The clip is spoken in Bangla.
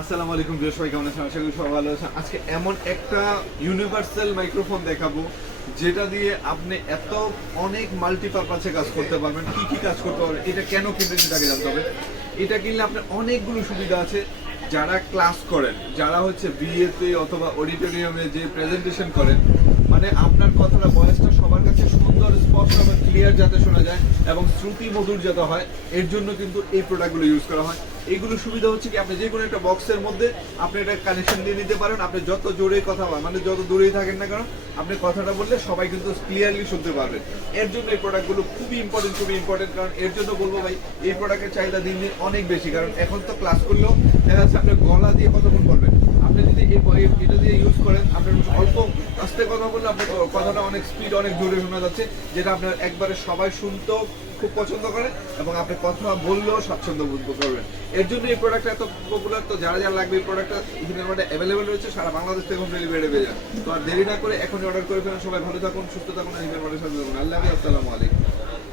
আসসালামু আলাইকুম ভিউয়ার্স, সবাই কেমন আছেন? আশা করি সবাই ভালো আছেন। আজকে এমন একটা ইউনিভার্সাল মাইক্রোফোন দেখাবো যেটা দিয়ে আপনি অনেক মাল্টিপারপাসে কাজ করতে পারবেন। কি কি কাজ করতে পারবেন, এটা কেন কিনবেন সেটাকে জানতে হবে। এটা কিনলে আপনার অনেকগুলো সুবিধা আছে। যারা ক্লাস করেন, যারা হচ্ছে বিয়েতে অথবা অডিটোরিয়ামে যে প্রেজেন্টেশন করেন, মানে আপনার কথাটা ভয়েসটা সবার কাছে সুন্দর, স্পষ্ট এবং ক্লিয়ার যাতে শোনা যায় এবং শ্রুতি মধুর যাতে হয়, এর জন্য কিন্তু এই প্রোডাক্টগুলো ইউজ করা হয়। এইগুলো সুবিধা হচ্ছে কি, আপনি যে কোনো একটা বক্সের মধ্যে আপনি এটা কানেকশন দিয়ে নিতে পারেন। আপনি যত জোরে কথা বলেন, মানে যত দূরেই থাকেন না কেন, আপনি কথাটা বললে সবাই কিন্তু ক্লিয়ারলি শুনতে পারবেন। এর জন্য এই প্রোডাক্টগুলো খুবই ইম্পর্টেন্ট। কারণ এর জন্য বলবো ভাই, এই প্রোডাক্টের চাহিদা দিন দিন অনেক বেশি। কারণ এখন তো ক্লাস করলেও দেখা যাচ্ছে আপনি গলা দিয়ে কথা বলবেন। আপনি যদি এটা দিয়ে ইউজ করেন, আপনার অল্প আস্তে কথা বললে আপনার কথাটা অনেক স্পিড, অনেক জোরে শোনা যাচ্ছে, যেটা আপনার একবারে সবাই শুনতেও খুব পছন্দ করে এবং আপনি কথা বললেও স্বাচ্ছন্দ্য বোধ করবেন। এর জন্য এই প্রোডাক্টটা এত পপুলার। তো যারা যারা লাগবে, এই প্রোডাক্টটা ইথিনের মধ্যে অ্যাভেলেবেল রয়েছে, সারা বাংলাদেশ থেকে হোম ডেলিভারি পেয়ে যান। তো আর দেরি না করে এখনই অর্ডার করে ফেলেন। সবাই ভালো থাকুন, সুস্থ থাকুন, ইথিনের মধ্যে সাথে থাকুন। আল্লাহ হাফেজ, আসসালামু আলাইকুম।